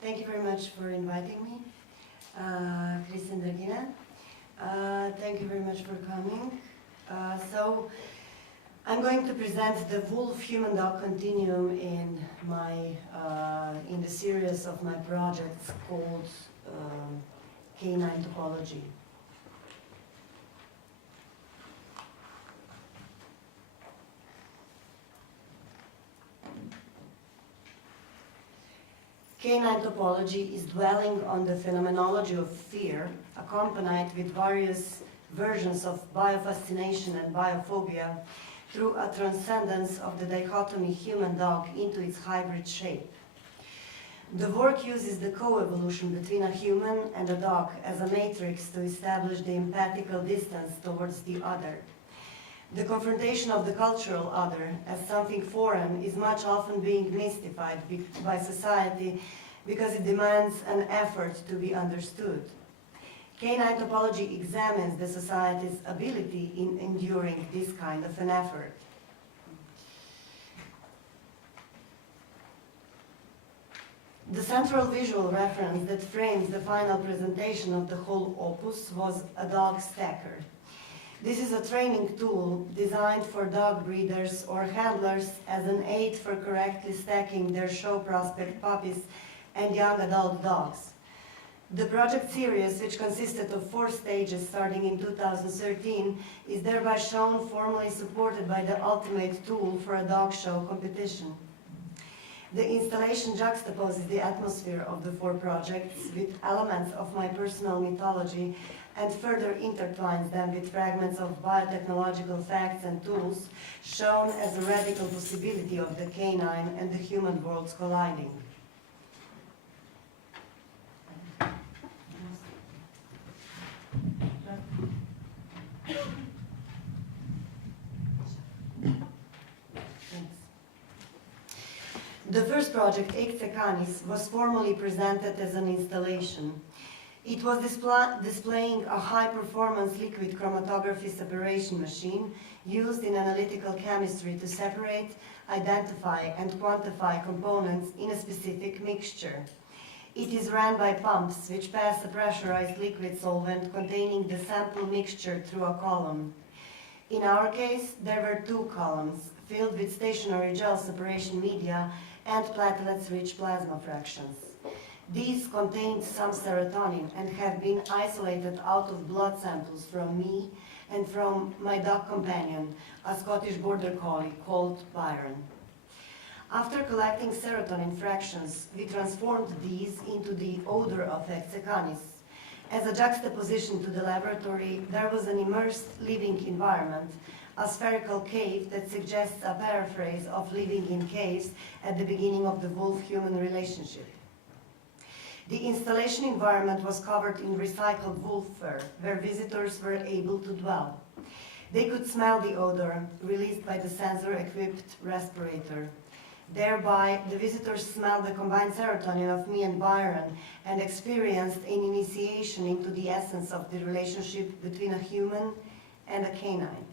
Thank you very much for inviting me, Chris and Regina. Thank you very much for coming. So, I'm going to present the Wolf-human-dog Continuum in the series of my projects called Canine Topology. Canine topology is dwelling on the phenomenology of fear, accompanied with various versions of biofascination and biophobia through a transcendence of the dichotomy human-dog into its hybrid shape. The work uses the co-evolution between a human and a dog as a matrix to establish the empathical distance towards the other. The confrontation of the cultural other as something foreign is much often being mystified by society because it demands an effort to be understood. Canine topology examines the society's ability in enduring this kind of an effort. The central visual reference that frames the final presentation of the whole opus was a dog stacker. This is a training tool designed for dog breeders or handlers as an aid for correctly stacking their show prospect puppies and young adult dogs. The project series, which consisted of 4 stages starting in 2013, is thereby shown formally supported by the ultimate tool for a dog show competition. The installation juxtaposes the atmosphere of the 4 projects with elements of my personal mythology and further intertwines them with fragments of biotechnological facts and tools shown as a radical possibility of the canine and the human worlds colliding. The first project, Canis, was formally presented as an installation. It was displaying a high-performance liquid chromatography separation machine used in analytical chemistry to separate, identify, and quantify components in a specific mixture. It is ran by pumps which pass a pressurized liquid solvent containing the sample mixture through a column. In our case, there were 2 columns filled with stationary gel separation media and platelets-rich plasma fractions. These contained some serotonin and have been isolated out of blood samples from me and from my dog companion, a Scottish border collie called Byron. After collecting serotonin fractions, we transformed these into the odor of Canis. As a juxtaposition to the laboratory, there was an immersed living environment, a spherical cave that suggests a paraphrase of living in caves at the beginning of the wolf-human relationship. The installation environment was covered in recycled wolf fur, where visitors were able to dwell. They could smell the odor released by the sensor-equipped respirator. Thereby, the visitors smelled the combined serotonin of me and Byron and experienced an initiation into the essence of the relationship between a human and a canine.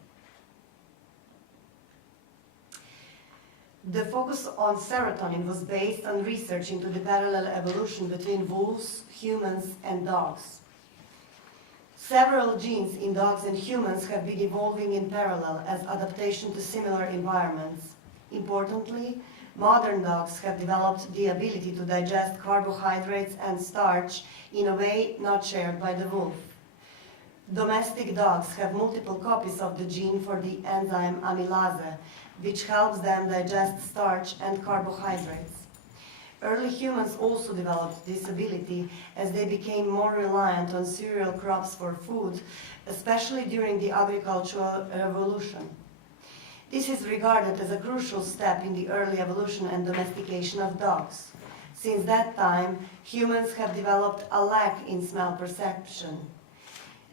The focus on serotonin was based on research into the parallel evolution between wolves, humans, and dogs. Several genes in dogs and humans have been evolving in parallel as adaptation to similar environments. Importantly, modern dogs have developed the ability to digest carbohydrates and starch in a way not shared by the wolf. Domestic dogs have multiple copies of the gene for the enzyme amylase, which helps them digest starch and carbohydrates. Early humans also developed this ability as they became more reliant on cereal crops for food, especially during the agricultural revolution. This is regarded as a crucial step in the early evolution and domestication of dogs. Since that time, humans have developed a lack in smell perception.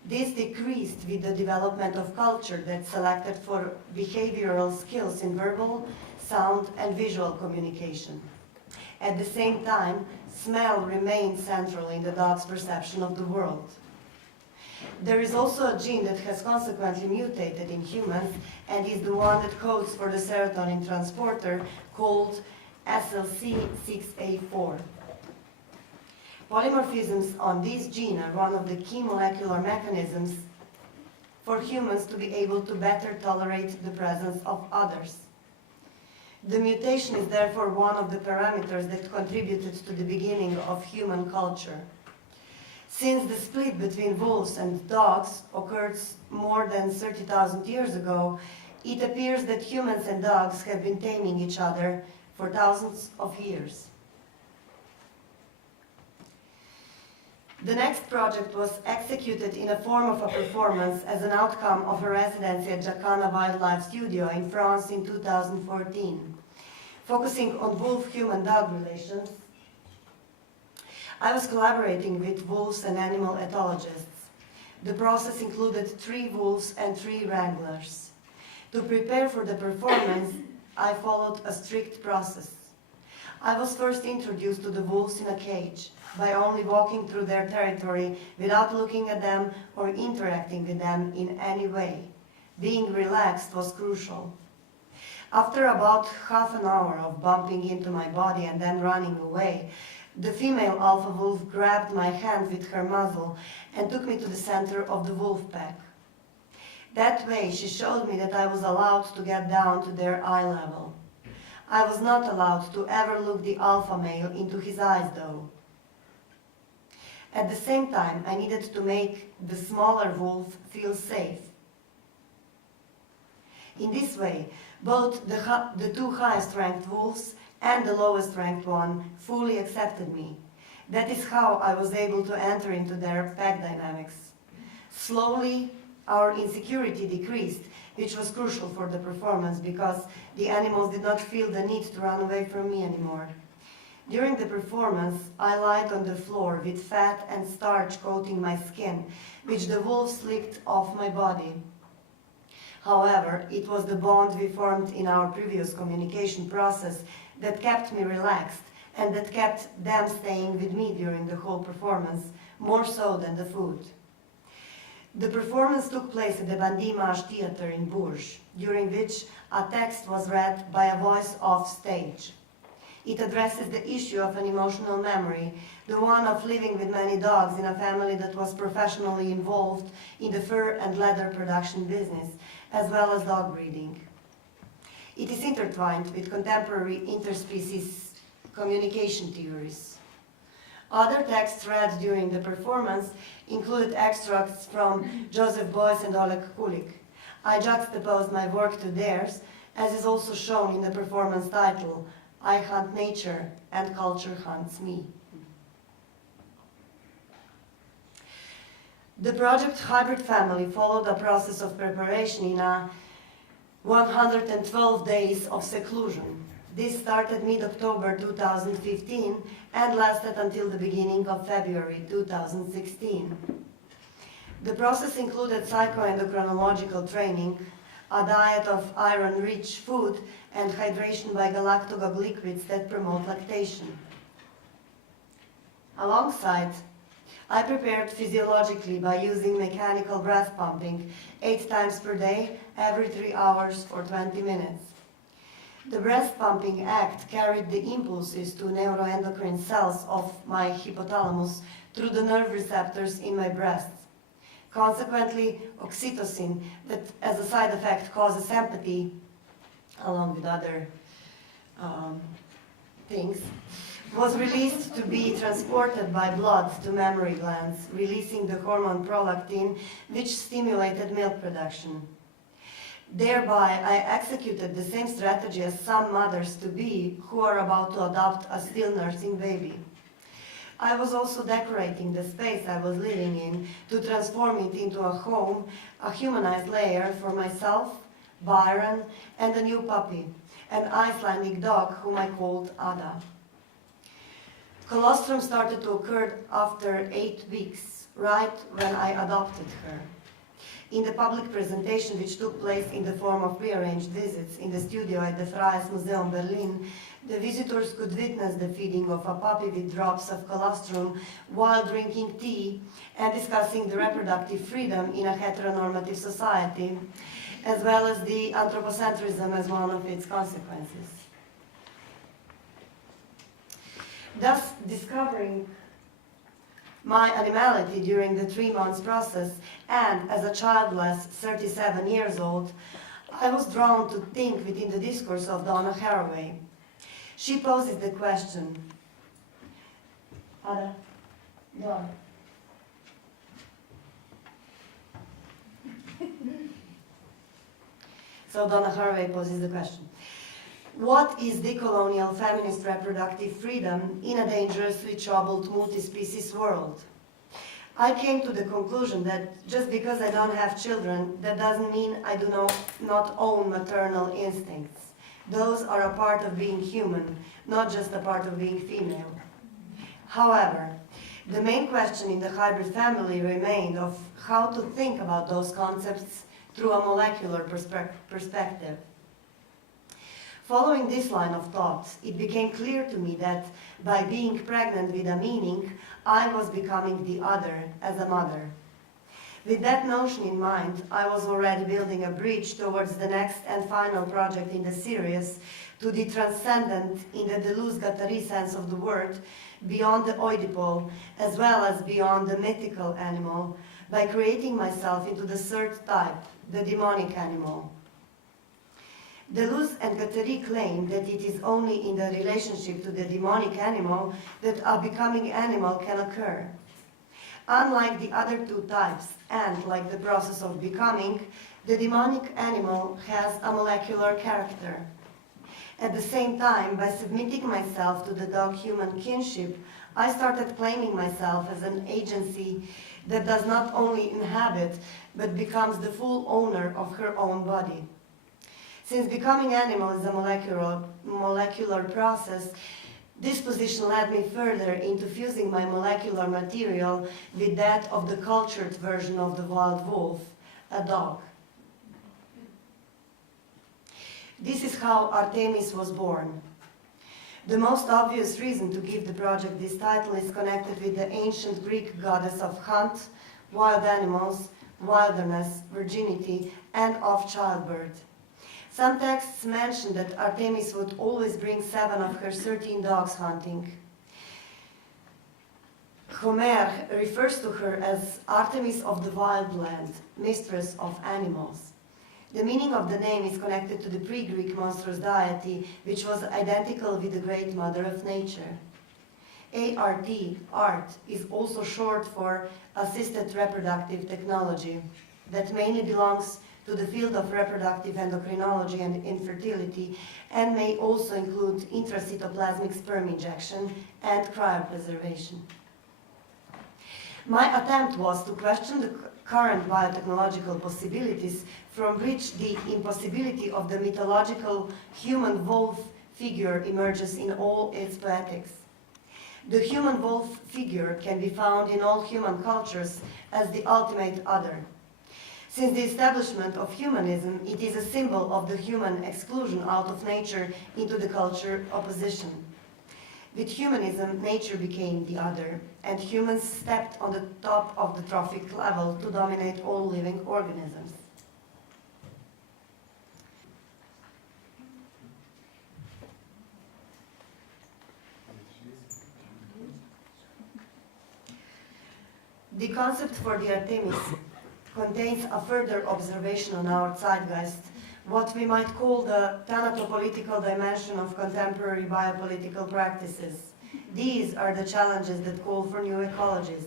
This decreased with the development of culture that selected for behavioral skills in verbal, sound, and visual communication. At the same time, smell remained central in the dog's perception of the world. There is also a gene that has consequently mutated in humans and is the one that codes for the serotonin transporter called SLC6A4. Polymorphisms on this gene are one of the key molecular mechanisms for humans to be able to better tolerate the presence of others. The mutation is therefore one of the parameters that contributed to the beginning of human culture. Since the split between wolves and dogs occurred more than 30,000 years ago, it appears that humans and dogs have been taming each other for thousands of years. The next project was executed in a form of a performance as an outcome of a residency at Jacana Wildlife Studio in France in 2014. Focusing on wolf-human-dog relations, I was collaborating with wolves and animal ethologists. The process included 3 wolves and 3 wranglers. To prepare for the performance, I followed a strict process. I was first introduced to the wolves in a cage, by only walking through their territory without looking at them or interacting with them in any way. Being relaxed was crucial. After about half an hour of bumping into my body and then running away, the female alpha wolf grabbed my hand with her muzzle and took me to the center of the wolf pack. That way she showed me that I was allowed to get down to their eye level. I was not allowed to ever look the alpha male into his eyes though. At the same time, I needed to make the smaller wolf feel safe. In this way, both the 2 highest ranked wolves and the lowest ranked one fully accepted me. That is how I was able to enter into their pack dynamics. Slowly, our insecurity decreased, which was crucial for the performance because the animals did not feel the need to run away from me anymore. During the performance, I lied on the floor with fat and starch coating my skin, which the wolves licked off my body. However, it was the bond we formed in our previous communication process that kept me relaxed and that kept them staying with me during the whole performance, more so than the food. The performance took place at the Bandit Mage Theatre in Bourges, during which a text was read by a voice off stage. It addresses the issue of an emotional memory, the one of living with many dogs in a family that was professionally involved in the fur and leather production business, as well as dog breeding. It is intertwined with contemporary interspecies communication theories. Other texts read during the performance included extracts from Joseph Beuys and Oleg Kulik. I juxtaposed my work to theirs, as is also shown in the performance title, I Hunt Nature and Culture Hunts Me. The project Hybrid Family followed a process of preparation in a 112 days of seclusion. This started mid-October 2015 and lasted until the beginning of February 2016. The process included psychoendocrinological training, a diet of iron-rich food, and hydration by galactogog liquids that promote lactation. Alongside, I prepared physiologically by using mechanical breath pumping 8 times per day, every 3 hours for 20 minutes. The breath pumping act carried the impulses to neuroendocrine cells of my hypothalamus through the nerve receptors in my breasts. Consequently, oxytocin, that as a side effect causes empathy, along with other things, was released to be transported by blood to mammary glands, releasing the hormone prolactin, which stimulated milk production. Thereby, I executed the same strategy as some mothers-to-be who are about to adopt a still nursing baby. I was also decorating the space I was living in to transform it into a home, a humanized lair for myself, Byron, and a new puppy, an Icelandic dog whom I called Ada. Colostrum started to occur after 8 weeks, right when I adopted her. In the public presentation, which took place in the form of prearranged visits in the studio at the Freies Museum Berlin, the visitors could witness the feeding of a puppy with drops of colostrum while drinking tea and discussing the reproductive freedom in a heteronormative society, as well as the anthropocentrism as one of its consequences. Thus, discovering my animality during the 3 months process, and as a childless 37 years old, I was drawn to think within the discourse of Donna Haraway. She poses the question, Ada, go. So Donna Haraway poses the question, what is decolonial feminist reproductive freedom in a dangerously troubled multi-species world? I came to the conclusion that just because I don't have children, that doesn't mean I do not own maternal instincts. Those are a part of being human, not just a part of being female. However, the main question in the hybrid family remained of how to think about those concepts through a molecular perspective. Following this line of thought, it became clear to me that by being pregnant with a meaning, I was becoming the other as a mother. With that notion in mind, I was already building a bridge towards the next and final project in the series, to the transcendent in the Deleuze-Guattari sense of the word, beyond the Oedipal, as well as beyond the mythical animal, by creating myself into the third type, the demonic animal. Deleuze and Guattari claim that it is only in the relationship to the demonic animal that a becoming animal can occur. Unlike the other two types, and like the process of becoming, the demonic animal has a molecular character. At the same time, by submitting myself to the dog-human kinship, I started claiming myself as an agency that does not only inhabit, but becomes the full owner of her own body. Since becoming animal is a molecular process, this position led me further into fusing my molecular material with that of the cultured version of the wild wolf, a dog. This is how Artemis was born. The most obvious reason to give the project this title is connected with the ancient Greek goddess of hunt, wild animals, wilderness, virginity, and of childbirth. Some texts mention that Artemis would always bring 7 of her 13 dogs hunting. Homer refers to her as Artemis of the wild land, mistress of animals. The meaning of the name is connected to the pre-Greek monstrous deity, which was identical with the great mother of nature. ART, art, is also short for assisted reproductive technology, that mainly belongs to the field of reproductive endocrinology and infertility, and may also include intracytoplasmic sperm injection and cryopreservation. My attempt was to question the current biotechnological possibilities from which the impossibility of the mythological human wolf figure emerges in all its poetics. The human wolf figure can be found in all human cultures as the ultimate other. Since the establishment of humanism, it is a symbol of the human exclusion out of nature into the culture opposition. With humanism, nature became the other, and humans stepped on the top of the trophic level to dominate all living organisms. The concept for the Artemis contains a further observation on our zeitgeist, what we might call the thanatopolitical dimension of contemporary biopolitical practices. These are the challenges that call for new ecologies.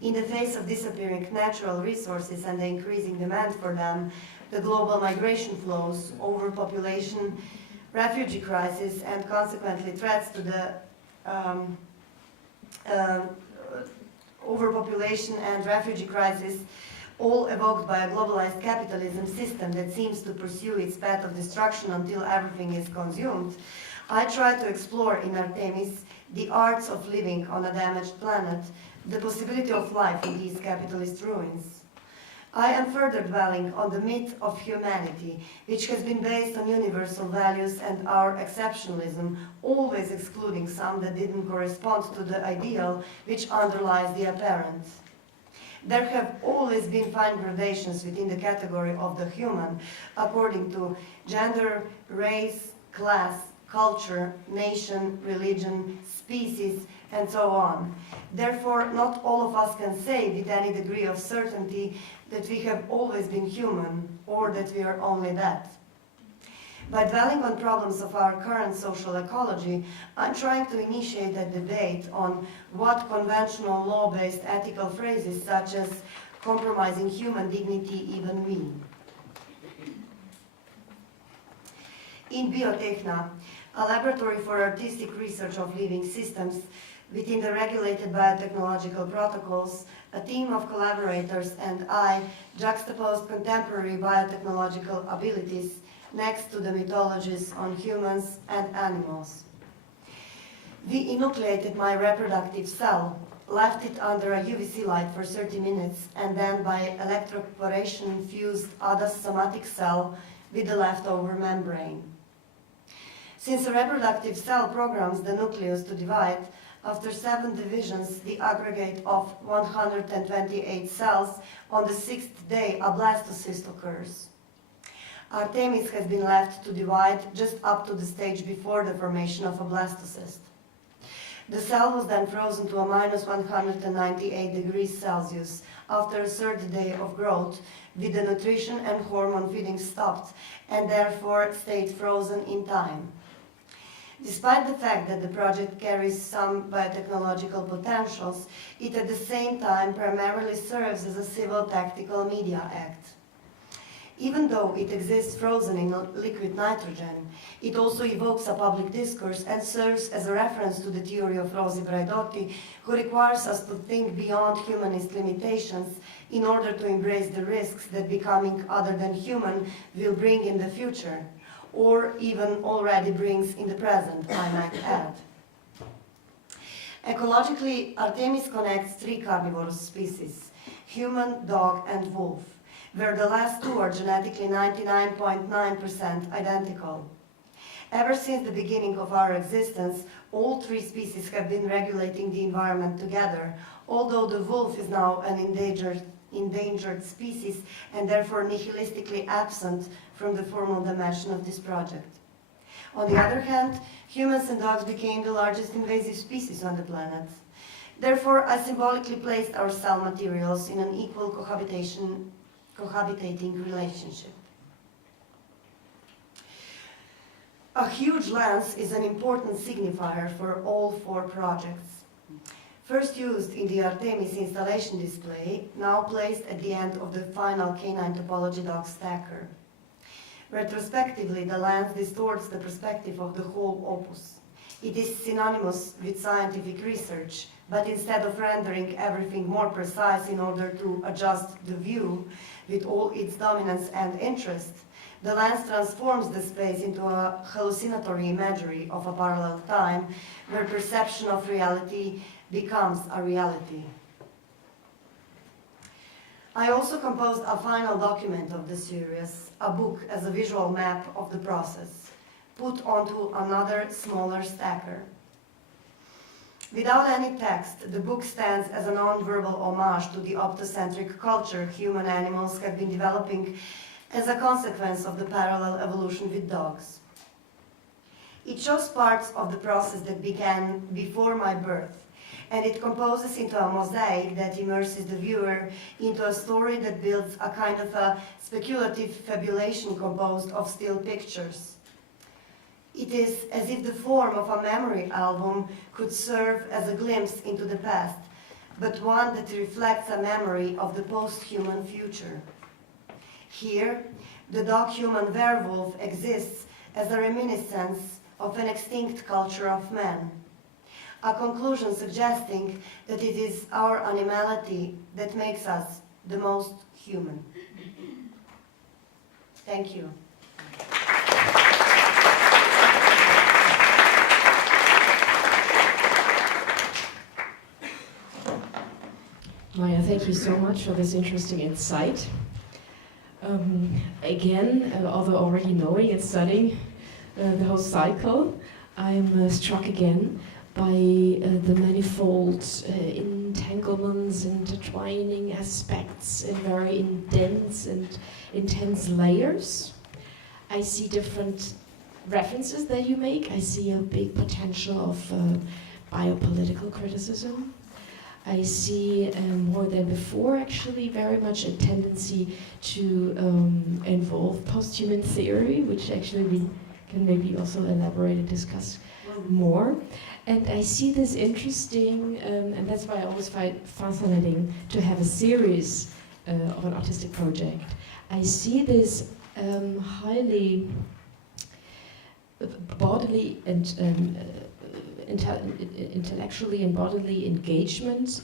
In the face of disappearing natural resources and the increasing demand for them, the global migration flows, overpopulation, refugee crisis, and consequently threats to the overpopulation and refugee crisis, all evoked by a globalized capitalism system that seems to pursue its path of destruction until everything is consumed, I try to explore in Artemis the arts of living on a damaged planet, the possibility of life in these capitalist ruins. I am further dwelling on the myth of humanity, which has been based on universal values and our exceptionalism, always excluding some that didn't correspond to the ideal which underlies the apparent. There have always been fine gradations within the category of the human, according to gender, race, class, culture, nation, religion, species, and so on. Therefore, not all of us can say with any degree of certainty that we have always been human, or that we are only that. By dwelling on problems of our current social ecology, I'm trying to initiate a debate on what conventional law-based ethical phrases such as compromising human dignity even mean. In Biotechna, a laboratory for artistic research of living systems within the regulated biotechnological protocols, a team of collaborators and I juxtaposed contemporary biotechnological abilities next to the mythologies on humans and animals. We enucleated my reproductive cell, left it under a UVC light for 30 minutes, and then by electroporation fused Ada's somatic cell with the leftover membrane. Since a reproductive cell programs the nucleus to divide, after 7 divisions, the aggregate of 128 cells, on the 6th day a blastocyst occurs. Artemis has been left to divide just up to the stage before the formation of a blastocyst. The cell was then frozen to a minus 198 degrees Celsius after a 3rd day of growth, with the nutrition and hormone feeding stopped, and therefore stayed frozen in time. Despite the fact that the project carries some biotechnological potentials, it at the same time primarily serves as a civil tactical media act. Even though it exists frozen in liquid nitrogen, it also evokes a public discourse and serves as a reference to the theory of Rosi Braidotti, who requires us to think beyond humanist limitations in order to embrace the risks that becoming other than human will bring in the future, or even already brings in the present, I might add. Ecologically, Artemis connects 3 carnivorous species, human, dog, and wolf, where the last 2 are genetically 99.9% identical. Ever since the beginning of our existence, all 3 species have been regulating the environment together, although the wolf is now an endangered species and therefore nihilistically absent from the formal dimension of this project. On the other hand, humans and dogs became the largest invasive species on the planet. Therefore, I symbolically placed our cell materials in an equal cohabitating relationship. A huge lens is an important signifier for all 4 projects. First used in the Artemis installation display, now placed at the end of the final canine topology dog stacker. Retrospectively, the lens distorts the perspective of the whole opus. It is synonymous with scientific research, but instead of rendering everything more precise in order to adjust the view with all its dominance and interest, the lens transforms the space into a hallucinatory imagery of a parallel time where perception of reality becomes a reality. I also composed a final document of the series, a book as a visual map of the process, put onto another smaller stacker. Without any text, the book stands as a non-verbal homage to the optocentric culture human animals have been developing as a consequence of the parallel evolution with dogs. It shows parts of the process that began before my birth, and it composes into a mosaic that immerses the viewer into a story that builds a kind of a speculative fabulation composed of still pictures. It is as if the form of a memory album could serve as a glimpse into the past, but one that reflects a memory of the post-human future. Here, the dog-human werewolf exists as a reminiscence of an extinct culture of man, a conclusion suggesting that it is our animality that makes us the most human. Thank you. Maja, thank you so much for this interesting insight. Again, although already knowing and studying the whole cycle, I'm struck again by the manifold entanglements, intertwining aspects in very dense and intense layers. I see different references that you make. I see a big potential of biopolitical criticism. I see more than before, actually, very much a tendency to involve post-human theory, which actually we can maybe also elaborate and discuss more. And I see this interesting, and that's why I always find fascinating to have a series of an artistic project. I see this highly bodily and intellectually and bodily engagement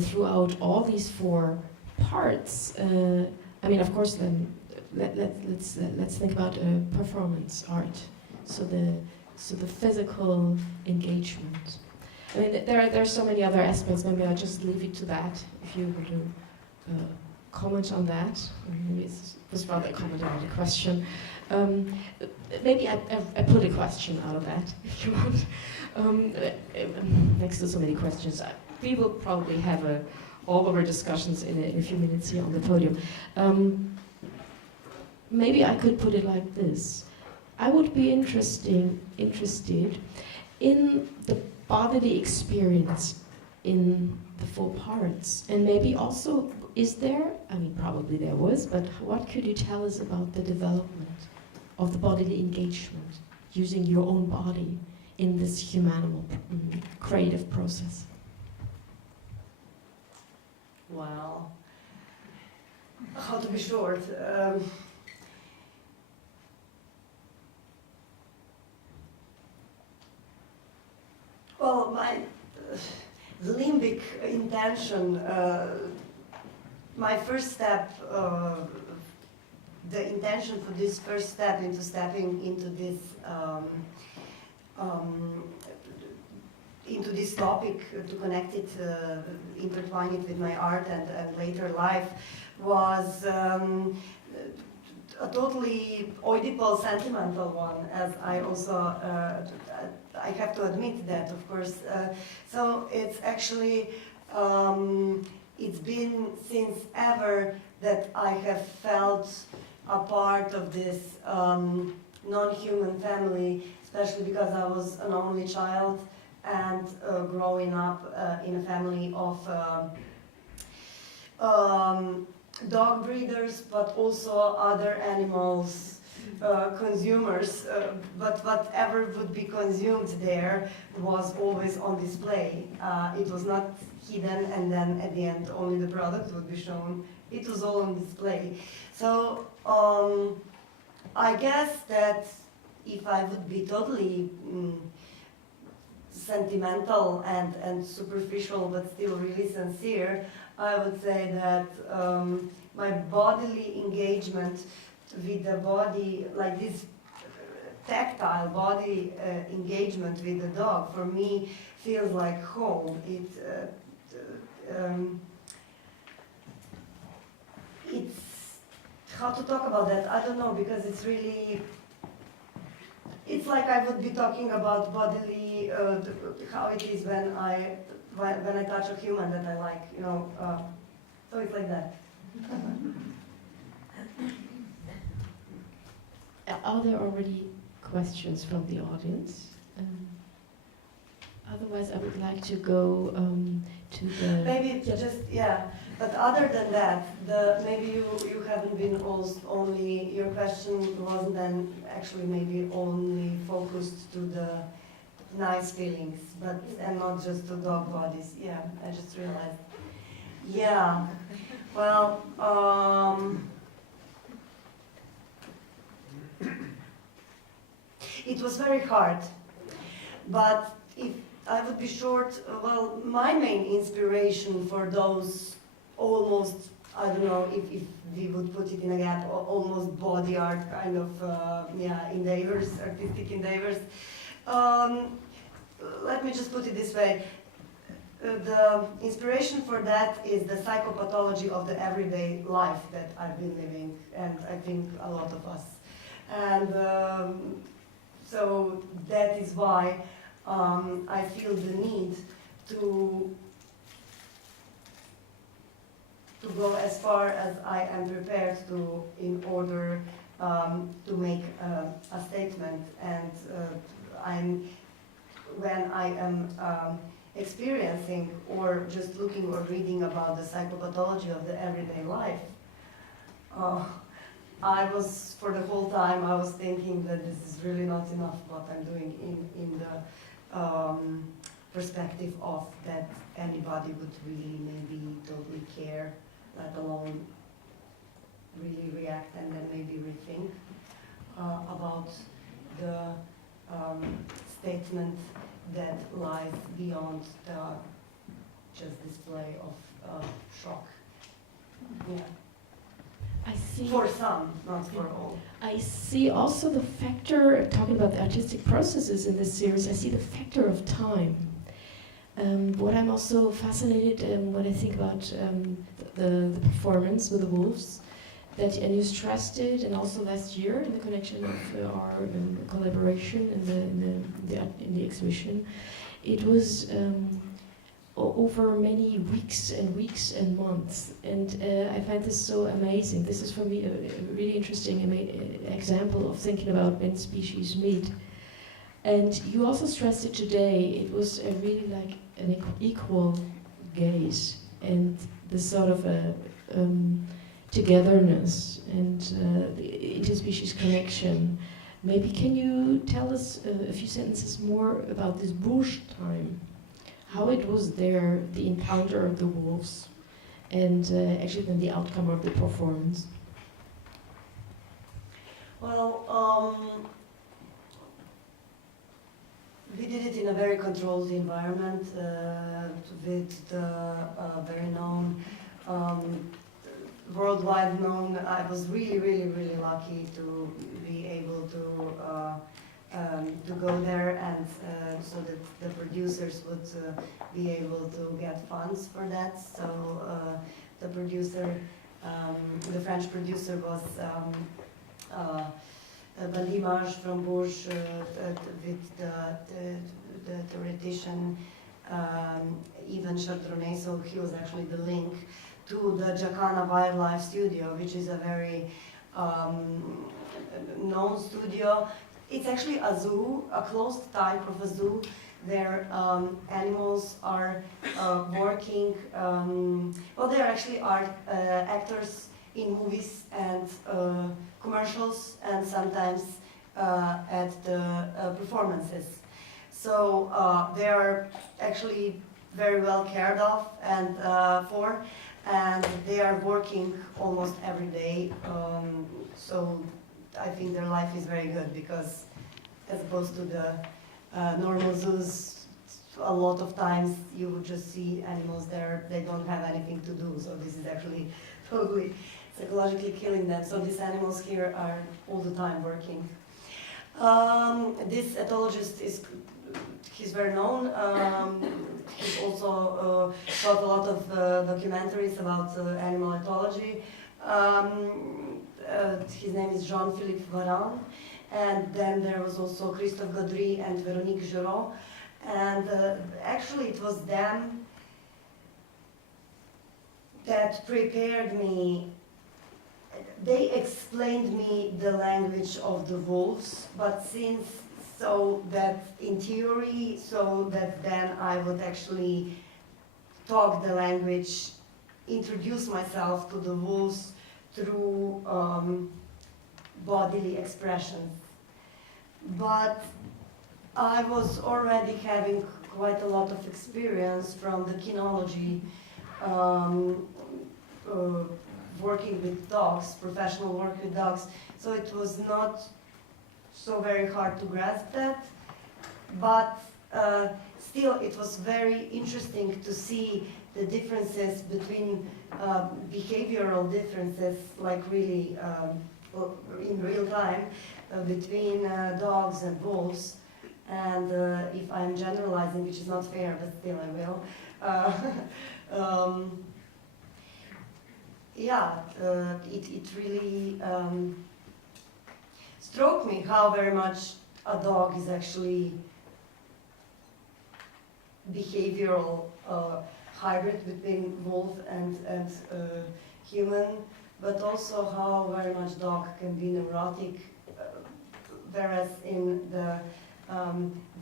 throughout all these four parts. I mean, of course, then let's think about performance art. So the physical engagement. I mean, there are so many other aspects. Maybe I'll just leave it to that. If you were to comment on that, or maybe it was rather a comment about a question. Maybe I put a question out of that, if you want. Next to so many questions, we will probably have all of our discussions in a few minutes here on the podium. Maybe I could put it like this. I would be interested in the bodily experience in the four parts, and maybe also, is there, I mean, probably there was, but what could you tell us about the development of the bodily engagement, using your own body in this humanimal creative process? Well, how to be short? Well, my limbic intention, my first step, the intention for this first step into stepping into this topic, to connect it, intertwine it with my art and later life, was a totally Oedipal sentimental one, as I also, I have to admit that, of course. So it's actually, it's been since ever that I have felt a part of this non-human family, especially because I was an only child and growing up in a family of dog breeders, but also other animals, consumers, but whatever would be consumed there was always on display. It was not hidden and then at the end only the product would be shown. It was all on display. So I guess that if I would be totally sentimental and superficial but still really sincere, I would say that my bodily engagement with the body, like this tactile body engagement with the dog, for me feels like home. It's, how to talk about that, I don't know, because it's really, it's like I would be talking about bodily, how it is when I touch a human that I like, you know, so it's like that. Are there already questions from the audience? Otherwise, I would like to go to the... Maybe just, yeah, but other than that, maybe you haven't been only, your question wasn't then actually maybe only focused to the nice feelings, and not just to dog bodies. Yeah, I just realized. Yeah, well, it was very hard, but if I would be short, well, my main inspiration for those almost, I don't know if we would put it in a gap, almost body art kind of, yeah, endeavors, artistic endeavors. Let me just put it this way. The inspiration for that is the psychopathology of the everyday life that I've been living, and I think a lot of us. And so that is why I feel the need to go as far as I am prepared to in order to make a statement. And I'm when I am experiencing or just looking or reading about the psychopathology of the everyday life, I was, for the whole time, I was thinking that this is really not enough what I'm doing in the perspective of that anybody would really maybe totally care, let alone really react and then maybe rethink about the statement that lies beyond the just display of shock. Yeah. I see. For some, not for all. I see also the factor, talking about the artistic processes in this series, I see the factor of time. What I'm also fascinated when I think about the performance with the wolves, and you stressed it, and also last year in the connection of our collaboration in the exhibition, it was over many weeks and months, and I find this so amazing. This is for me a really interesting example of thinking about when species meet. And you also stressed it today. It was really like an equal gaze and this sort of a togetherness and the interspecies connection. Maybe can you tell us a few sentences more about this bush time? How it was there, the encounter of the wolves, and actually then the outcome of the performance. Well, we did it in a very controlled environment with the very known, worldwide known. I was really lucky to be able to go there, and so that the producers would be able to get funds for that. So the producer, the French producer was Maja from Bourges, with the theoretician Ivan Chardonnay, so he was actually the link to the Jacana Wildlife Studio, which is a very known studio. It's actually a zoo, a closed type of a zoo, where animals are working, well, they actually are actors in movies and commercials, and sometimes at the performances. So they are actually very well cared of and for, and they are working almost every day. So I think their life is very good, because as opposed to the normal zoos, a lot of times you would just see animals there, they don't have anything to do. So this is actually totally psychologically killing them. So these animals here are all the time working. This ethologist he's very known. He's also taught a lot of documentaries about animal ethology. His name is Jean-Philippe Varan. And then there was also Christophe Gaudry and Véronique Giraud. And actually it was them that prepared me. They explained me the language of the wolves, but since so that in theory, so that then I would actually talk the language, introduce myself to the wolves through bodily expressions. But I was already having quite a lot of experience from the kinology, working with dogs, professional work with dogs. So it was not so very hard to grasp that, but still it was very interesting to see the differences between behavioral differences, like really in real time, between dogs and wolves. And if I'm generalizing, which is not fair, but still I will, yeah, it really struck me how very much a dog is actually behavioral hybrid between wolf and human, but also how very much dog can be neurotic, whereas in the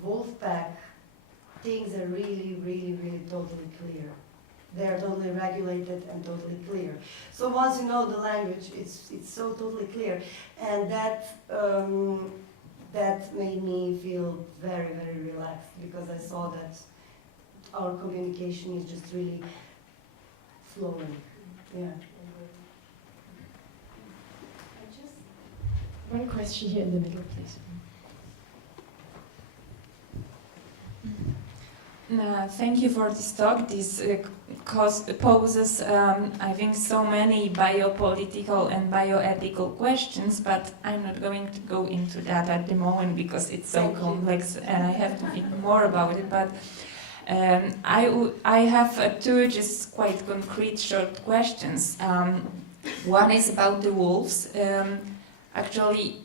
wolf pack things are really, really, really totally clear. They are totally regulated and totally clear. So once you know the language, it's so totally clear, and that made me feel very, very relaxed, because I saw that our communication is just really flowing. Yeah. One question here in the middle, please. Thank you for this talk. This poses, I think, so many biopolitical and bioethical questions, but I'm not going to go into that at the moment because it's so complex and I have to think more about it. But I have two just quite concrete short questions. One is about the wolves. Actually,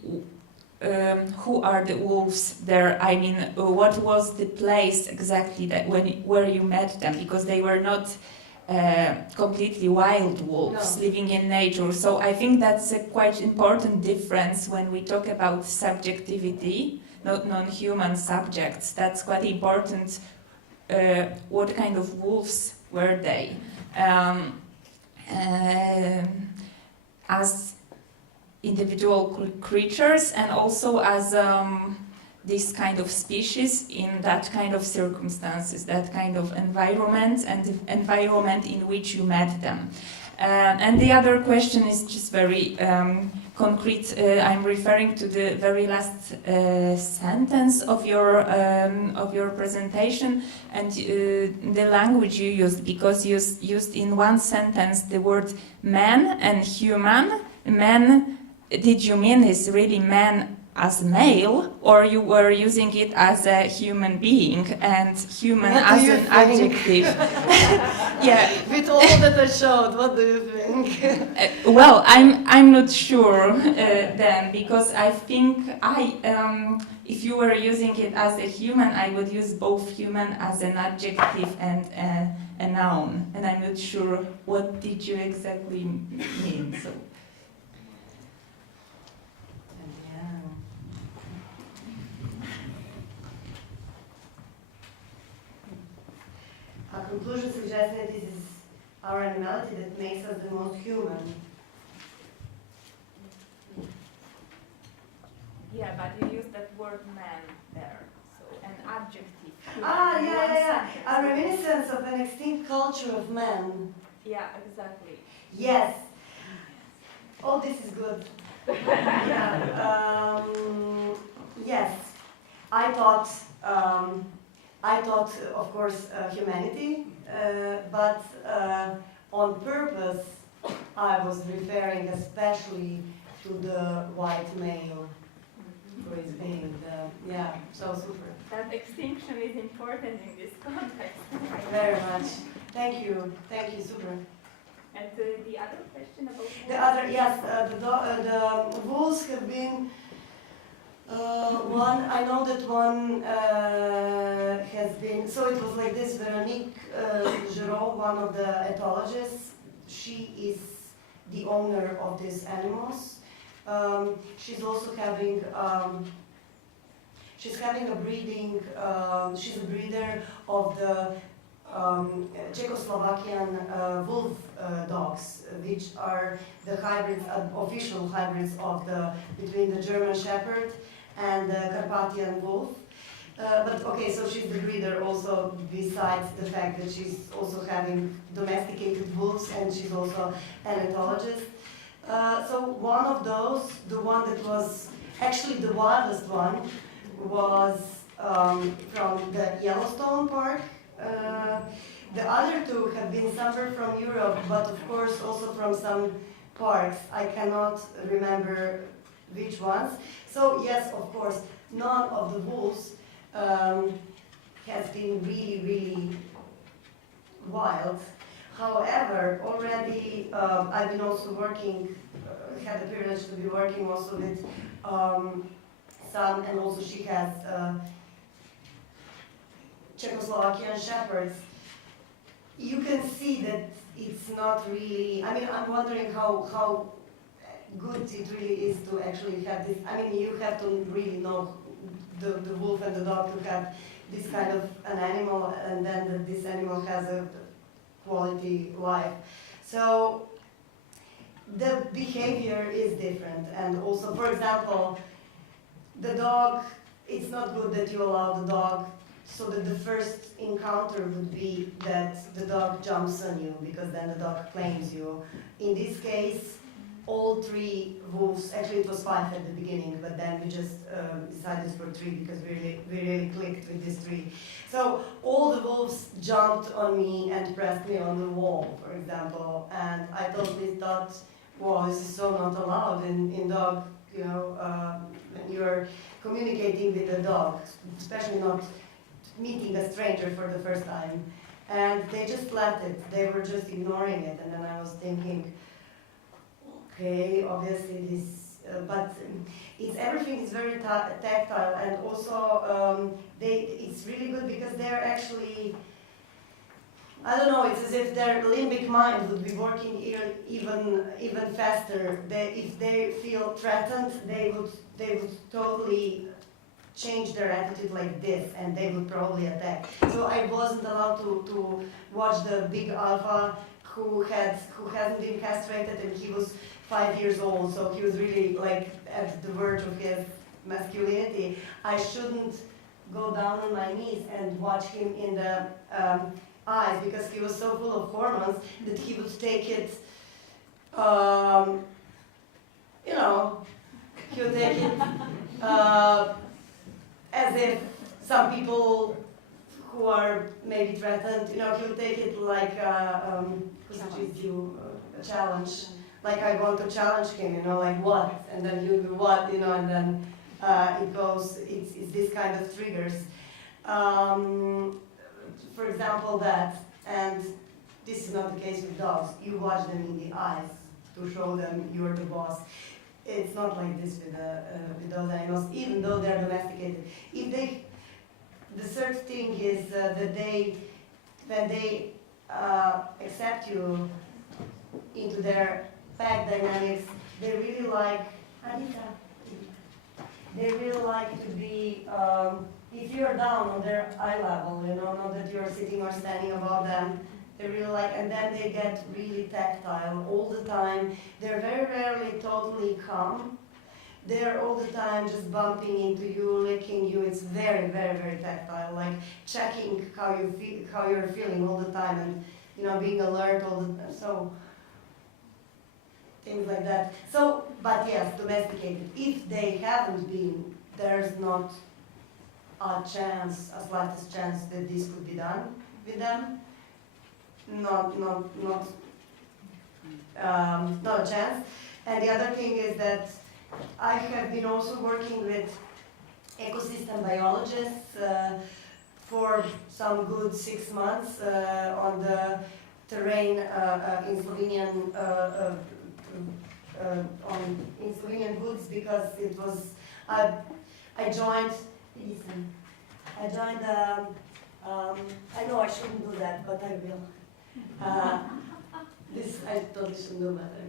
who are the wolves there? I mean, what was the place exactly that where you met them? Because they were not completely wild wolves living in nature. So I think that's a quite important difference when we talk about subjectivity, not non-human subjects. That's quite important. What kind of wolves were they? As individual creatures and also as this kind of species in that kind of circumstances, that kind of environment and the environment in which you met them. And the other question is just very concrete. I'm referring to the very last sentence of your presentation and the language you used, because you used in one sentence the word man and human. Man, did you mean is really man as male, or you were using it as a human being and human as an adjective? Yeah. With all that I showed, what do you think? Well, I'm not sure then, because I think if you were using it as a human, I would use both human as an adjective and a noun, and I'm not sure what did you exactly mean. So. Our conclusion suggests that it is our animality that makes us the most human. Yeah, but you use that word man there, so an adjective. Yeah. A reminiscence of an extinct culture of man. Yeah, exactly. Yes. Oh, this is good. Yeah. Yes. I thought, of course, humanity, but on purpose, I was referring especially to the white male who is being the, yeah, so super. That extinction is important in this context. Very much. Thank you, super. And the other question about the other, yes, the wolves have been one. I know that one has been. So it was like this. Veronique Giraud, one of the ethologists, she is the owner of these animals. She's also having. She's having a breeding. She's a breeder of the Czechoslovakian wolf dogs, which are the hybrids, official hybrids of between the German Shepherd and the Carpathian wolf. But okay, so she's the breeder also, besides the fact that she's also having domesticated wolves, and she's also an ethologist. So one of those, the one that was actually the wildest one, was from the Yellowstone Park. The other two have been somewhere from Europe, but of course also from some parks. I cannot remember which ones. So yes, of course, none of the wolves has been really, really wild. However, already I've been also working, had the privilege to be working also with some, and also she has Czechoslovakian shepherds. You can see that it's not really, I mean, I'm wondering how good it really is to actually have this. I mean, you have to really know the wolf and the dog to have this kind of an animal, and then that this animal has a quality life. So the behavior is different, and also, for example, the dog, it's not good that you allow the dog, so that the first encounter would be that the dog jumps on you, because then the dog claims you. In this case, all 3 wolves, actually it was 5 at the beginning, but then we just decided for 3 because we really clicked with these 3. So all the wolves jumped on me and pressed me on the wall, for example, and I totally thought, wow, this is so not allowed in dog, you know, when you're communicating with a dog, especially not meeting a stranger for the first time. And they just left it, they were just ignoring it, and then I was thinking, okay, obviously this, but everything is very tactile, and also it's really good because they're actually, I don't know, it's as if their limbic mind would be working even faster. If they feel threatened, they would totally change their attitude like this, and they would probably attack. So I wasn't allowed to watch the big alpha who hasn't been castrated, and he was 5 years old, so he was really like at the verge of his masculinity. I shouldn't go down on my knees and watch him in the eyes, because he was so full of hormones that he would take it, you know, he would take it as if some people who are maybe threatened, you know, he would take it like a challenge. Like I want to challenge him, you know, like what? And then you do what, you know, and then it goes, it's this kind of triggers. For example, that, and this is not the case with dogs. You watch them in the eyes to show them you're the boss. It's not like this with those animals, even though they're domesticated. The third thing is that when they accept you into their pack dynamics, they really like, they really like to be, if you're down on their eye level, you know, not that you're sitting or standing above them, they really like, and then they get really tactile all the time. They're very rarely totally calm. They're all the time just bumping into you, licking you. It's very, very, very tactile, like checking how you feel, how you're feeling all the time, and you know, being alert all the time. So things like that. So, but yes, domesticated. If they haven't been, there's not a chance, a slightest chance that this could be done with them. Not a chance. And the other thing is that I have been also working with ecosystem biologists for some good 6 months on the terrain in Slovenian woods, because it was I joined. I know I shouldn't do that, but I will. This I totally shouldn't do better.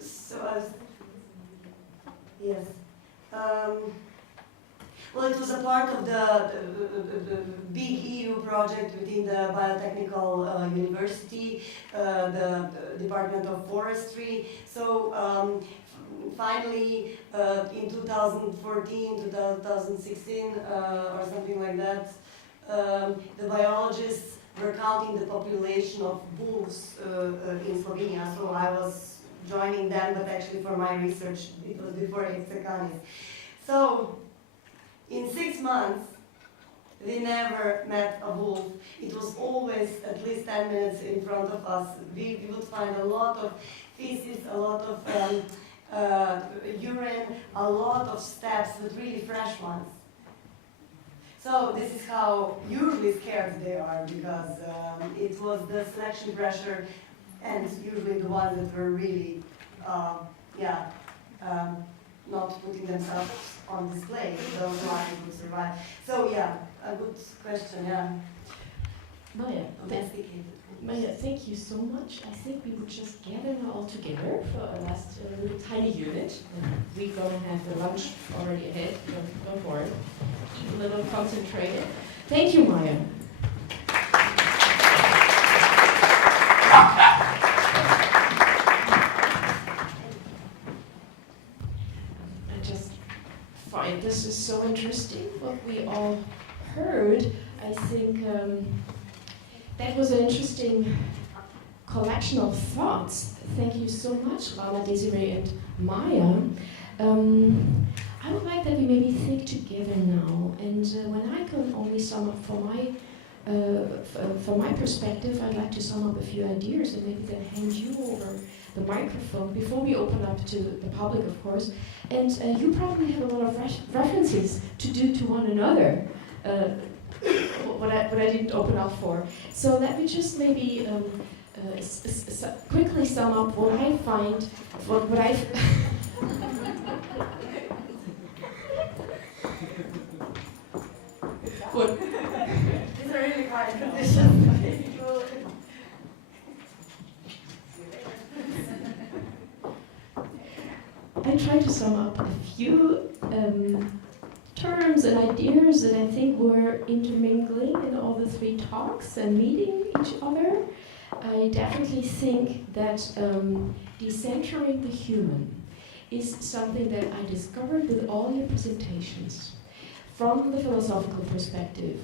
So I was, yes. Well, it was a part of the big EU project within the Biotechnical University, the Department of Forestry. So finally, in 2014, 2016, or something like that, the biologists were counting the population of wolves in Slovenia. So I was joining them, but actually for my research, it was before Hexacanis. So in 6 months, we never met a wolf. It was always at least 10 minutes in front of us. We would find a lot of feces, a lot of urine, a lot of steps, but really fresh ones. So this is how usually scared they are, because it was the selection pressure, and usually the ones that were really, not putting themselves on display, those ones would survive. So yeah, a good question, yeah. Maja, Domesticated. Maja, thank you so much. I think we would just gather now all together for a last little tiny unit. We're going to have the lunch already ahead. Don't worry. Keep a little concentrated. Thank you, Maja. I just find this is so interesting what we all heard. I think that was an interesting collection of thoughts. Thank you so much, Rana, Desiree, and Maja. I would like that we maybe think together now. And when I can only sum up from my perspective, I'd like to sum up a few ideas and maybe then hand you over the microphone before we open up to the public, of course. And you probably have a lot of references to do to one another. What I didn't open up for. So let me just maybe quickly sum up what I find, what I. What? These are really hard conditions. I try to sum up a few terms and ideas that I think were intermingling in all the three talks and meeting each other. I definitely think that decentering the human is something that I discovered with all your presentations, from the philosophical perspective,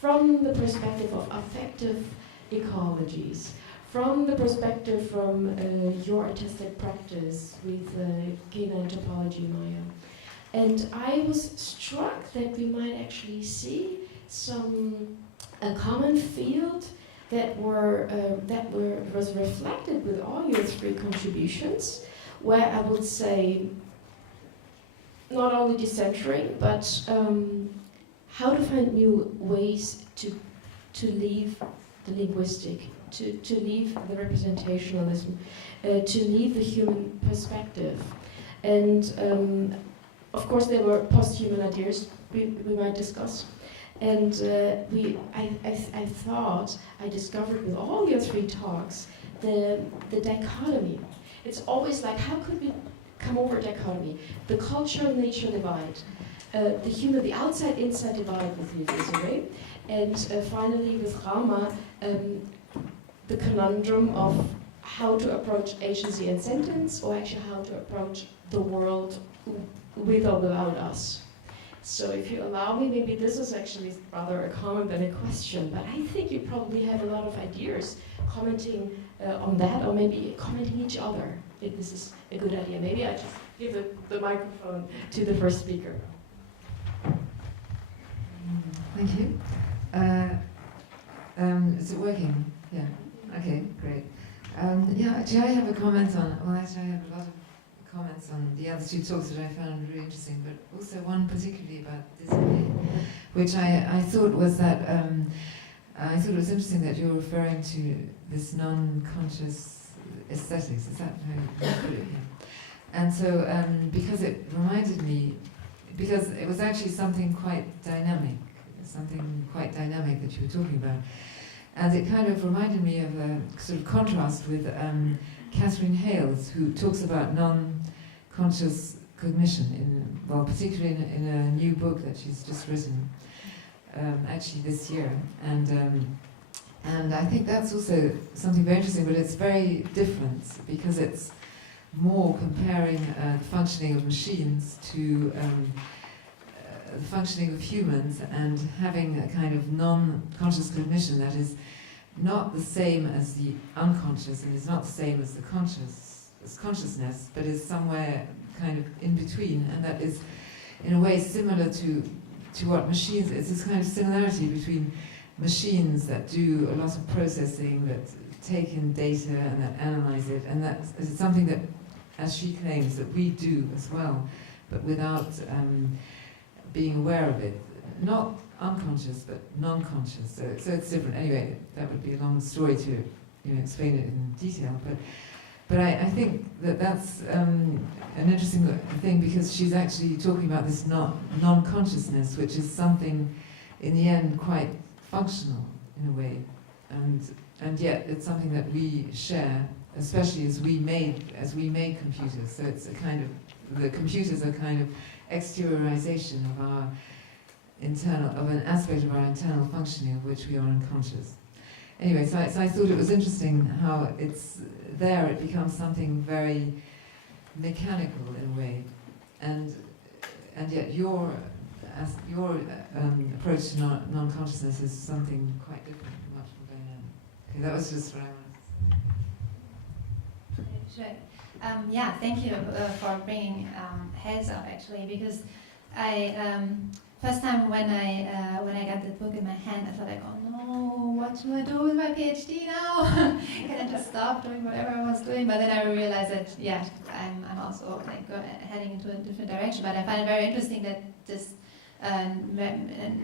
from the perspective of affective ecologies, from the perspective from your artistic practice with canine topology, Maja. And I was struck that we might actually see a common field that was reflected with all your three contributions, where I would say not only decentering, but how to find new ways to leave the linguistic, to leave the representationalism, to leave the human perspective. And of course, there were post-human ideas we might discuss. And I thought I discovered with all your three talks the dichotomy. It's always like, how could we come over dichotomy? The culture-nature divide, the human, the outside-inside divide with you, Desiree, and finally with Rama, the conundrum of how to approach agency and sentence, or actually how to approach the world with or without us. So if you allow me, maybe this is actually rather a comment than a question, but I think you probably have a lot of ideas commenting on that, or maybe commenting each other, if this is a good idea. Maybe I just give the microphone to the first speaker. Thank you. Is it working? Yeah. Okay, great. Yeah, actually I have a comment on, well actually I have a lot of comments on the other two talks that I found really interesting, but also one particularly about discipline, which I thought was that, I thought it was interesting that you're referring to this non-conscious aesthetics, is that how you put it here? And so, because it reminded me, because it was actually something quite dynamic that you were talking about. And it kind of reminded me of a sort of contrast with Catherine Hales, who talks about non-conscious cognition, particularly in a new book that she's just written, actually this year. And I think that's also something very interesting, but it's very different because it's more comparing the functioning of machines to the functioning of humans, and having a kind of non-conscious cognition that is not the same as the unconscious and is not the same as the consciousness, but is somewhere kind of in between, and that is in a way similar to what machines, it's this kind of similarity between machines that do a lot of processing, that take in data and that analyze it, and that is something that, as she claims, that we do as well, but without being aware of it. Not unconscious, but non-conscious. So it's different. Anyway, that would be a long story to explain it in detail. But I think that's an interesting thing, because she's actually talking about this non-consciousness, which is something, in the end, quite functional in a way. And and yet it's something that we share, especially as we make computers. So it's a kind of, the computers are kind of exteriorization of our of an aspect of our internal functioning of which we are unconscious. Anyway, so I thought it was interesting how it's there, it becomes something very mechanical in a way, and yet your approach to non-consciousness is something quite different, much more dynamic. Okay, that was just what I wanted to say. Sure. Yeah, thank you for bringing health up, actually, because first time when I got the book in my hand, I thought like, oh no, what do I do with my PhD now? Can I just stop doing whatever I was doing? But then I realized that, yeah, I'm also like heading into a different direction. But I find it very interesting that this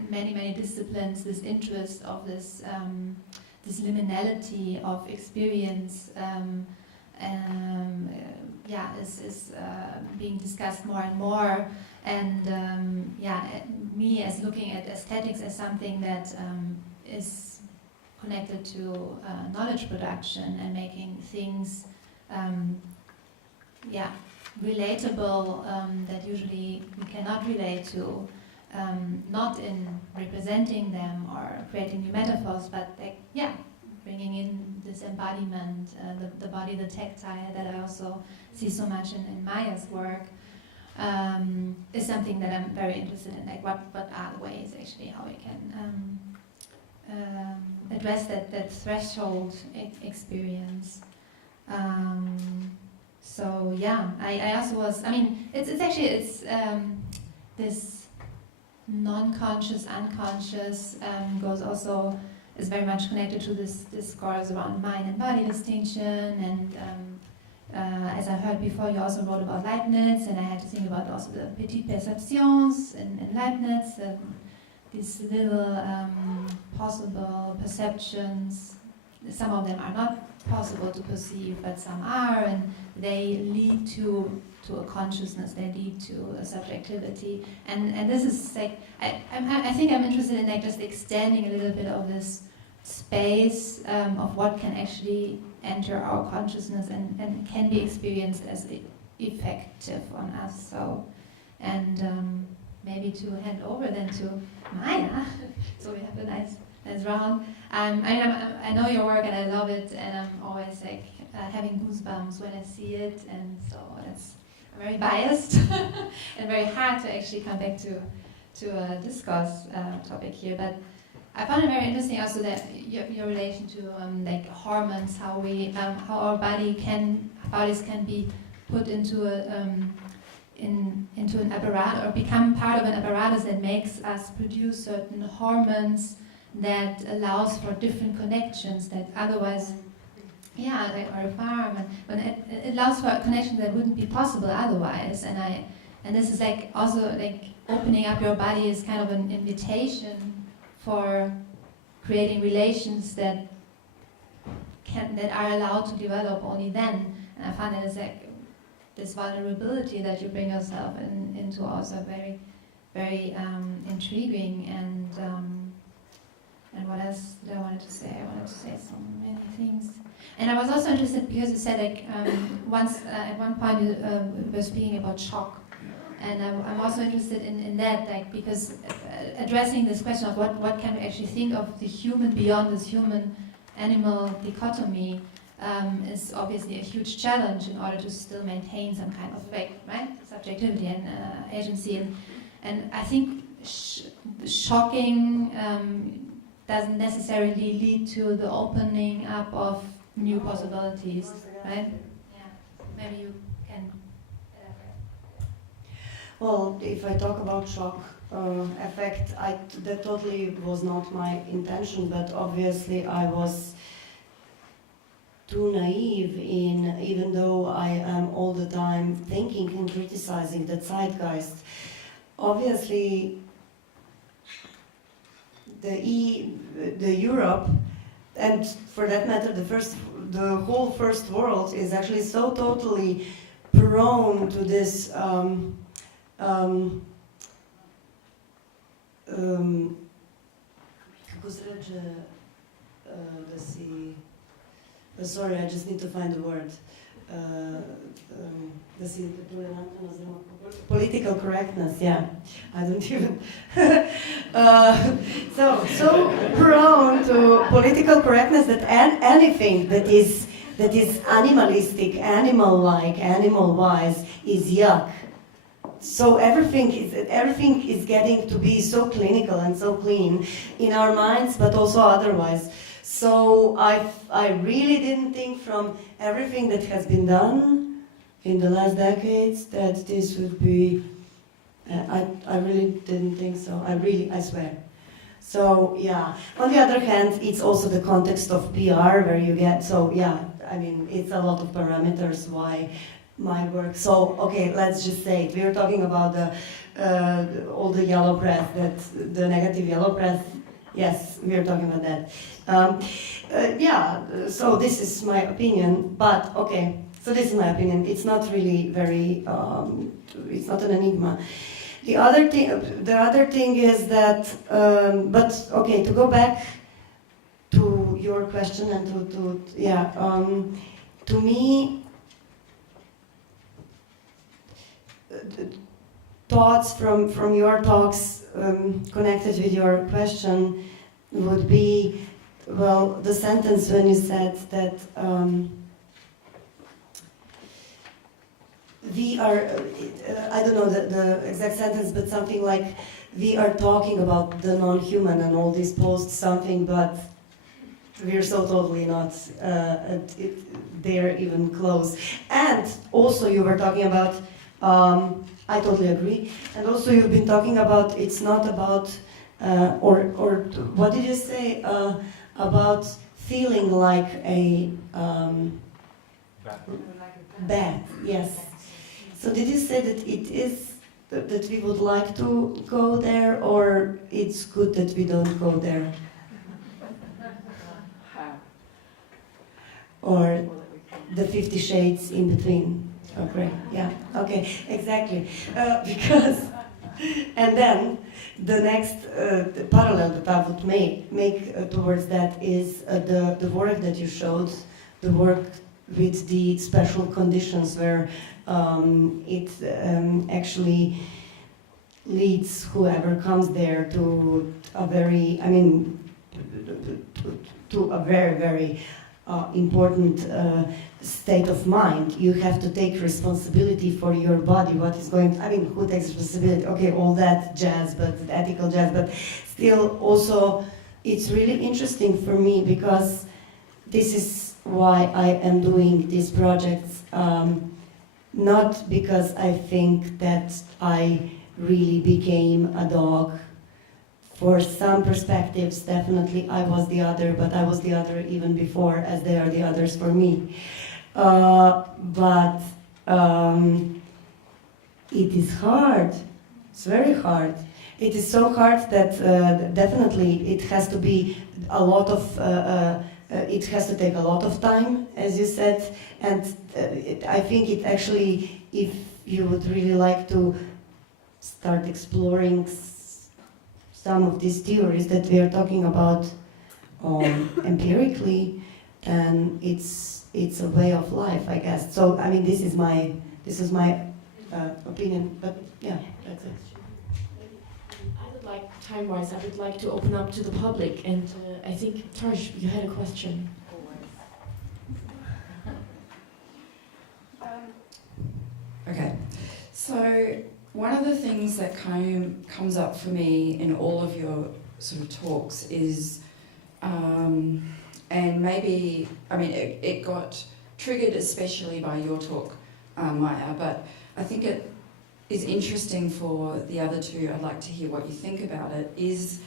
many disciplines, this interest of this this liminality of experience, is being discussed more and more. And me as looking at aesthetics as something that is connected to knowledge production and making things relatable that usually we cannot relate to, not in representing them or creating new metaphors, but like, bringing in this embodiment, the body, the tactile, that I also see so much in Maja's work. Is something that I'm very interested in. Like, what are the ways actually how we can address that threshold experience? So yeah, I also was. I mean, it's actually this non-conscious, unconscious is very much connected to this discourse around mind and body distinction and. As I heard before, you also wrote about Leibniz, and I had to think about also the petites perceptions in Leibniz, these little possible perceptions. Some of them are not possible to perceive, but some are, and they lead to a consciousness, they lead to a subjectivity. And this is like, I think I'm interested in like just extending a little bit of this space of what can actually enter our consciousness and can be experienced as effective on us. So, and maybe to hand over then to Maja. So we have a nice round. I know your work and I love it, and I'm always like having goosebumps when I see it, and so I'm very biased and very hard to actually come back to discuss topic here, but. I found it very interesting also that your relation to like hormones, how our bodies can be put into an apparatus or become part of an apparatus that makes us produce certain hormones that allows for different connections that otherwise, like our farm, and it allows for connections that wouldn't be possible otherwise. And this is like also like opening up your body is kind of an invitation for creating relations that are allowed to develop only then. And I find it is like this vulnerability that you bring yourself into also very, very intriguing. And what else did I wanted to say? I wanted to say so many things. And I was also interested because you said like once at one point you were speaking about shock. And I'm also interested in that, like, because addressing this question of what can we actually think of the human beyond this human-animal dichotomy is obviously a huge challenge in order to still maintain some kind of subjectivity and agency. And I think shocking doesn't necessarily lead to the opening up of new possibilities, right? Yeah, maybe you can. Well, if I talk about shock effect, that totally was not my intention, but obviously I was too naive even though I am all the time thinking and criticizing the zeitgeist. Obviously, the Europe, and for that matter, the whole first world is actually so totally prone to this kako se reče, da si Sorry, I just need to find the word. Political correctness, yeah. I don't even. So prone to political correctness that anything that is animalistic, animal-like, animal-wise is yuck. So everything is getting to be so clinical and so clean in our minds, but also otherwise. So I really didn't think from everything that has been done in the last decades that this would be. I really didn't think so. I swear. So yeah. On the other hand, it's also the context of PR where you get. So yeah. I mean, it's a lot of parameters why my work. So okay, let's just say it. We are talking about all the yellow press, the negative yellow press. Yes, we are talking about that. So this is my opinion, but okay, so this is my opinion. It's not really very, it's not an enigma. The other thing is that, but okay, to go back to your question and to me, thoughts from your talks connected with your question would be, well, the sentence when you said that we are, I don't know the exact sentence, but something like, we are talking about the non-human and all these posts something, but we're so totally not there even close. And also you were talking about, I totally agree. And also you've been talking about, it's not about, or what did you say, about feeling like a bat, yes. So did you say that it is, that we would like to go there, or it's good that we don't go there? Or the 50 shades in between? Okay, yeah, okay, exactly. Because, and then the next the parallel that I would make towards that is the work that you showed, the work with the special conditions where it actually leads whoever comes there to a very, I mean, to a very, very important state of mind. You have to take responsibility for your body, what is going, I mean, who takes responsibility? Okay, all that jazz, but ethical jazz, but still also it's really interesting for me because this is why I am doing these projects, not because I think that I really became a dog. For some perspectives, definitely I was the other, but I was the other even before, as they are the others for me. But it is hard. It's very hard. It is so hard that definitely it has to be a lot of. It has to take a lot of time, as you said, and I think it actually, if you would really like to start exploring some of these theories that we are talking about empirically, and it's a way of life, I guess. So I mean, this is my opinion, but yeah, that's it. I would like, time-wise, I would like to open up to the public, and I think Tarsh, you had a question. Okay, so one of the things that comes up for me in all of your sort of talks is, and maybe, I mean, it got triggered especially by your talk, Maja, but I think it is interesting for the other two. I'd like to hear what you think about it, is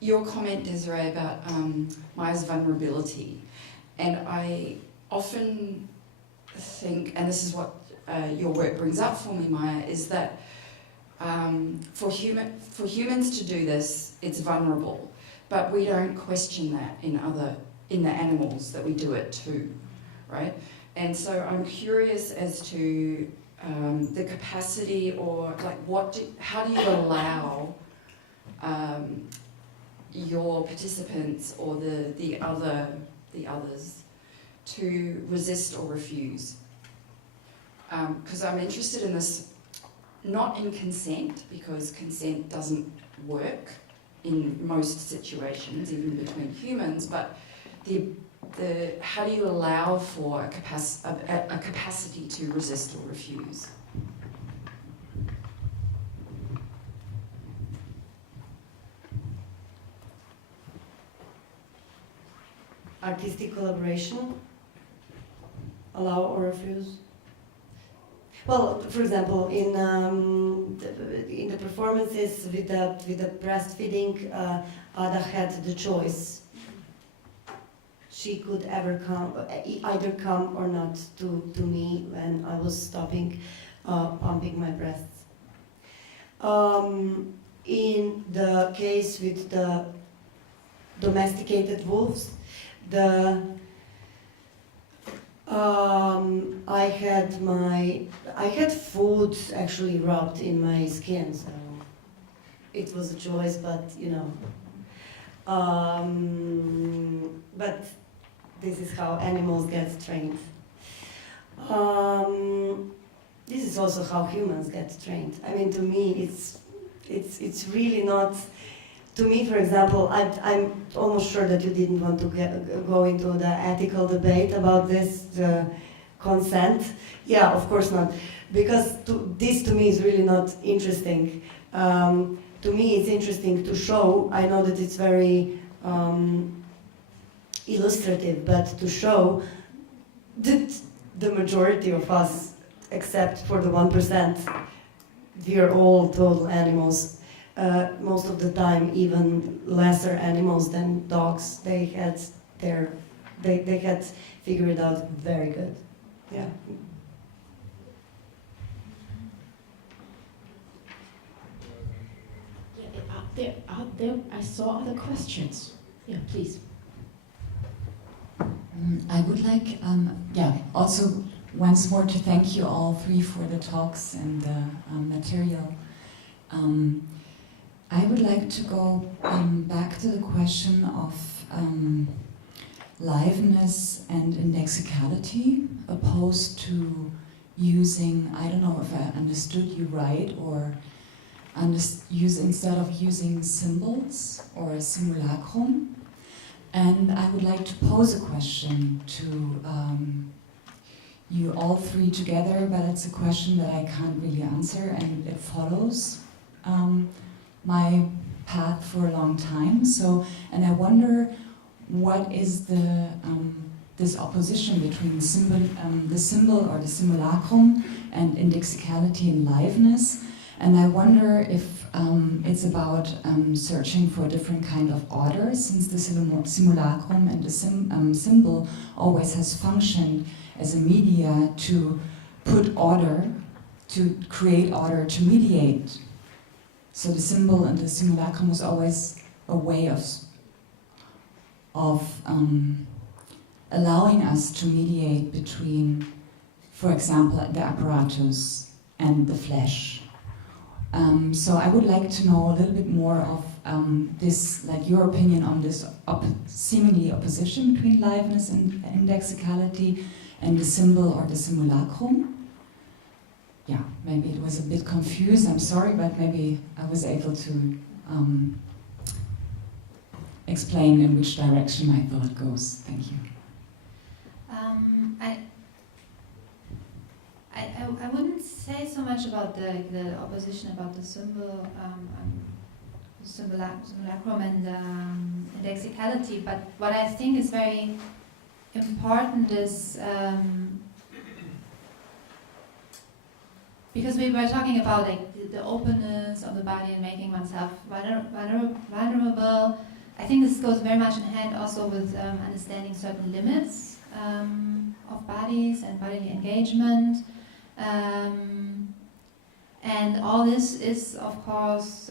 your comment, Desiree, about Maja's vulnerability. And I often think, and this is what your work brings up for me, Maja, is that for humans to do this, it's vulnerable, but we don't question that in the animals that we do it to, right? And so I'm curious as to the capacity, or like how do you allow your participants or the other the others, to resist or refuse. Because I'm interested in this, not in consent, because consent doesn't work in most situations, even between humans, but how do you allow for a capacity to resist or refuse? Artistic collaboration, allow or refuse. Well, for example, in the performances with the breastfeeding, Ada had the choice. She could either come or not to me when I was stopping pumping my breasts. In the case with the domesticated wolves, I had food actually rubbed in my skin, so it was a choice, but you know. But this is how animals get trained. This is also how humans get trained. I mean, to me, it's really not. To me, for example, I'm almost sure that you didn't want to go into the ethical debate about this consent. Yeah, of course not, because this to me is really not interesting. To me, it's interesting to show. I know that it's very illustrative, but to show that the majority of us, except for the 1%, we are all total animals. Most of the time, even lesser animals than dogs. They had figured it out very good. Yeah. Out there, I saw other questions. Yeah, please. I would like, also once more to thank you all three for the talks and the material. I would like to go back to the question of liveness and indexicality, opposed to using, I don't know if I understood you right, or instead of using symbols or a simulacrum. And I would like to pose a question to you all three together, but it's a question that I can't really answer, and it follows my path for a long time. So, and I wonder what is this opposition between the symbol or the simulacrum and indexicality and liveness. And I wonder if it's about searching for a different kind of order, since the simulacrum and the symbol always has functioned as a media to put order, to create order, to mediate. So the symbol and the simulacrum was always a way of allowing us to mediate between, for example, the apparatus and the flesh. So I would like to know a little bit more of this, like your opinion on this seemingly opposition between liveness and indexicality and the symbol or the simulacrum. Yeah, maybe it was a bit confused, I'm sorry, but maybe I was able to explain in which direction my thought goes. Thank you. I wouldn't say so much about the opposition about the symbol, simulacrum and indexicality, but what I think is very important is, because we were talking about like the openness of the body and making oneself vulnerable. I think this goes very much in hand also with understanding certain limits of bodies and bodily engagement. And all this is, of course,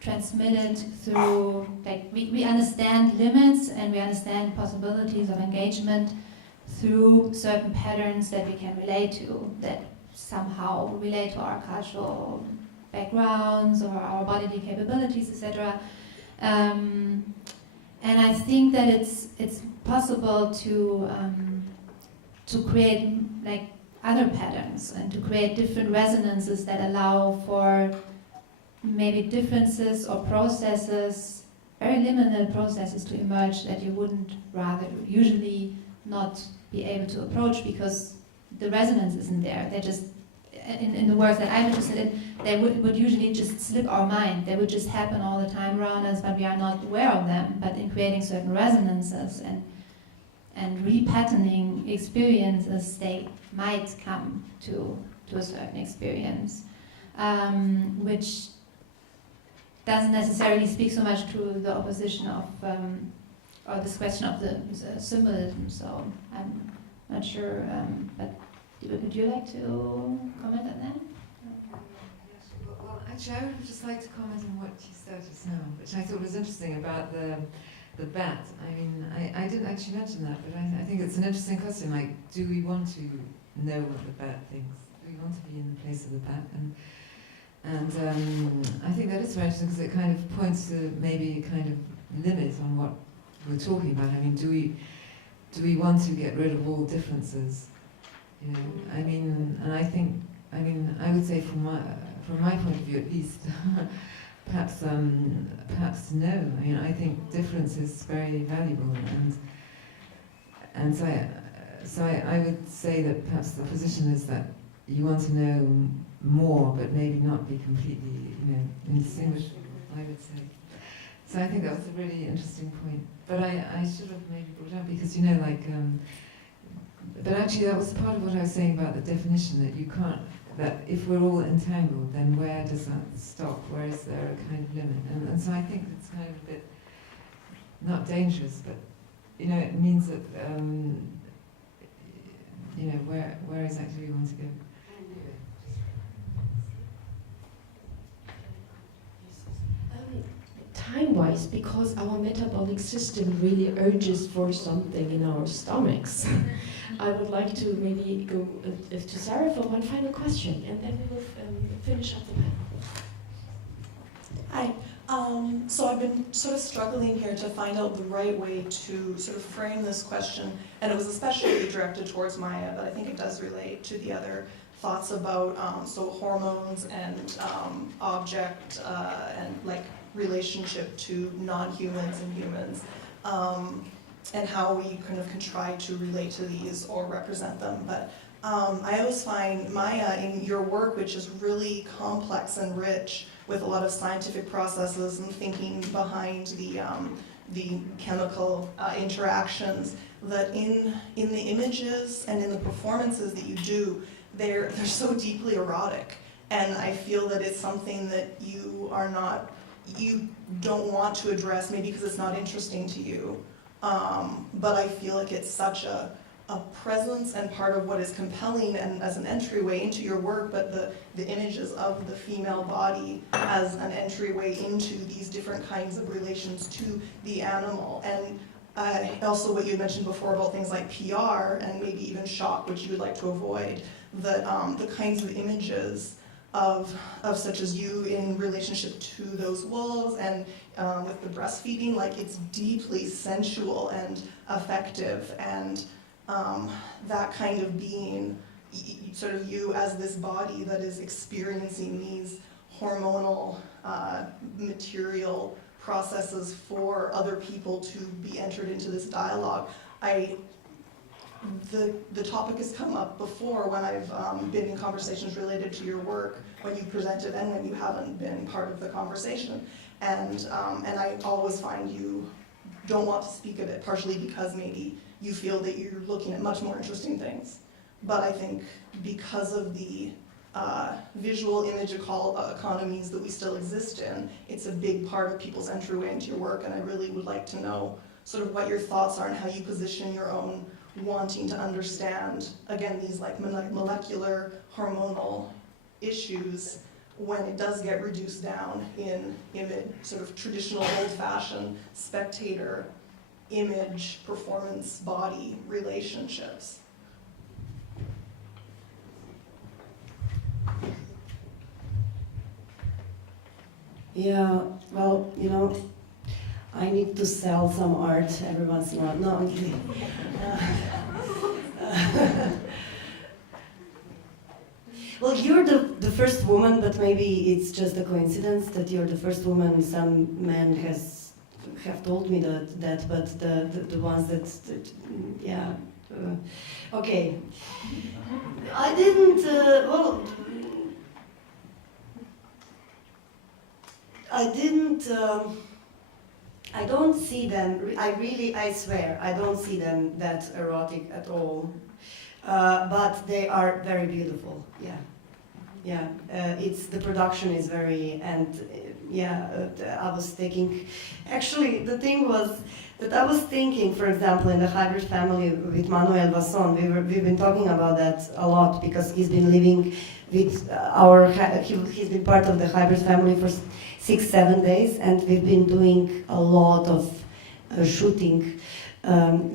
transmitted through, like, we understand limits and we understand possibilities of engagement through certain patterns that we can relate to, that somehow relate to our cultural backgrounds or our bodily capabilities, etc. And I think that it's possible to create like other patterns and to create different resonances that allow for maybe differences or processes, very liminal processes to emerge that you wouldn't rather usually not be able to approach because the resonance isn't there. They're just, in the works that I'm interested in, they would usually just slip our mind. They would just happen all the time around us, but we are not aware of them. But in creating certain resonances and repatterning experiences, they might come to a certain experience, which doesn't necessarily speak so much to the opposition of, or this question of the symbolism. So I'm not sure, but would you like to comment on that? Well, actually, I would just like to comment on what you said just now, which I thought was interesting about the bat. I mean, I didn't actually mention that, but I think it's an interesting question. Like, do we want to know what the bat thinks? Do we want to be in the place of the bat? And I think that is very interesting because it kind of points to maybe a kind of limit on what we're talking about. I mean, do we want to get rid of all differences? You know, I mean, and I would say from my point of view at least, perhaps no. I mean, I think difference is very valuable, and so I would say that perhaps the position is that you want to know more, but maybe not be completely, indistinguishable, I would say. So I think that was a really interesting point. But I should have maybe brought it up because, but actually that was part of what I was saying about the definition, that you can't, that if we're all entangled, then where does that stop? Where is there a kind of limit? And so I think it's kind of a bit, not dangerous, but, it means that, where exactly we want to go. Time-wise, because our metabolic system really urges for something in our stomachs, I would like to maybe go to Sarah for one final question, and then we will finish up the panel. Hi. So I've been sort of struggling here to find out the right way to sort of frame this question, and it was especially directed towards Maja, but I think it does relate to the other thoughts about so hormones and object and like relationship to non-humans and humans, and how we kind of can try to relate to these or represent them. But I always find, Maja, in your work, which is really complex and rich with a lot of scientific processes and thinking behind the chemical interactions, that in the images and in the performances that you do, they're so deeply erotic. And I feel that it's something that you don't want to address, maybe because it's not interesting to you. But I feel like it's such a presence and part of what is compelling and as an entryway into your work, but the images of the female body as an entryway into these different kinds of relations to the animal. And also what you had mentioned before about things like PR and maybe even shock, which you would like to avoid, the kinds of images of such as you in relationship to those wolves and with the breastfeeding, like it's deeply sensual and affective, and that kind of being, sort of you as this body that is experiencing these hormonal material processes for other people to be entered into this dialogue. The topic has come up before when I've been in conversations related to your work, when you presented and when you haven't been part of the conversation. And I always find you don't want to speak of it, partially because maybe you feel that you're looking at much more interesting things. But I think because of the visual image economies that we still exist in, it's a big part of people's entryway into your work, and I really would like to know sort of what your thoughts are and how you position your own wanting to understand, again, these like molecular hormonal issues when it does get reduced down in image, sort of traditional old-fashioned spectator image, performance, body relationships. Yeah, well, I need to sell some art every once in a while. No, I'm kidding. Well, you're the first woman, but maybe it's just a coincidence that you're the first woman. Some men have told me that, but the ones that yeah. Okay. I didn't. I didn't. I don't see them. I swear, I don't see them that erotic at all. But they are very beautiful. Yeah. Yeah, it's the production is very, and I was thinking, actually the thing was that I was thinking, for example, in the hybrid family with Manuel Vasson, we've been talking about that a lot because he's been living with he's been part of the hybrid family for 6-7 days, and we've been doing a lot of shooting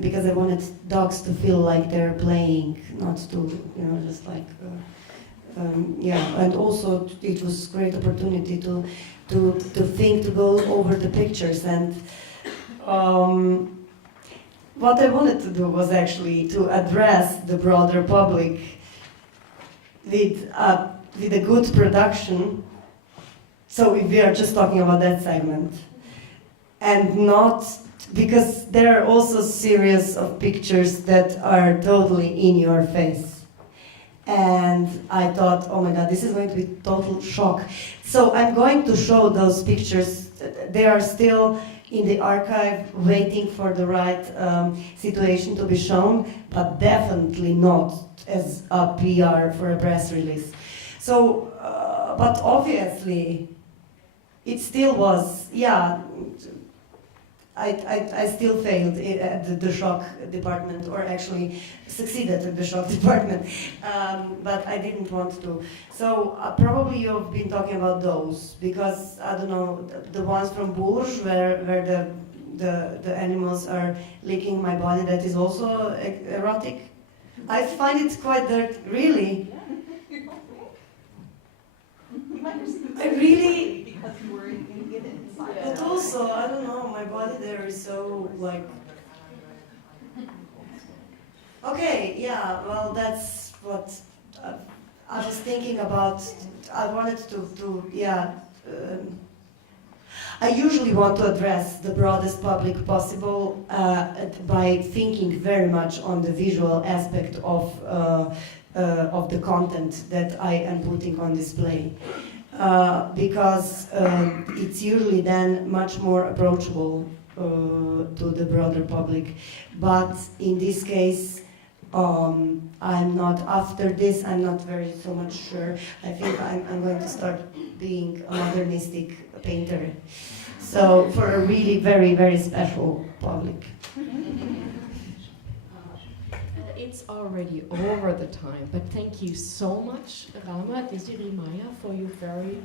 because I wanted dogs to feel like they're playing, not to, just like. And also it was a great opportunity to think, to go over the pictures, and what I wanted to do was actually to address the broader public with a good production. So we are just talking about that segment, and not because there are also series of pictures that are totally in your face. And I thought, oh my God, this is going to be total shock. So I'm going to show those pictures. They are still in the archive, waiting for the right situation to be shown, but definitely not as a PR for a press release. So, but obviously, it still was, I still failed at the shock department, or actually succeeded at the shock department, but I didn't want to. So probably you've been talking about those, because I don't know, the ones from Bourges where the animals are licking my body, that is also erotic. I find it quite dirty, really. I really. Because you were eating it inside. But also, I don't know, my body there is so, like... Okay, yeah, well, that's what I was thinking about. I wanted I usually want to address the broadest public possible by thinking very much on the visual aspect of the content that I am putting on display. Because it's usually then much more approachable to the broader public. But in this case, I'm not, after this, I'm not very so much sure. I think I'm going to start being a modernistic painter. So for a really very, very special public. It's already over the time, but thank you so much, Rama, Desiree, Maja, for your very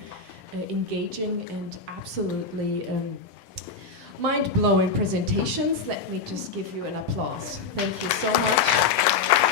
engaging and absolutely mind-blowing presentations. Let me just give you an applause. Thank you so much.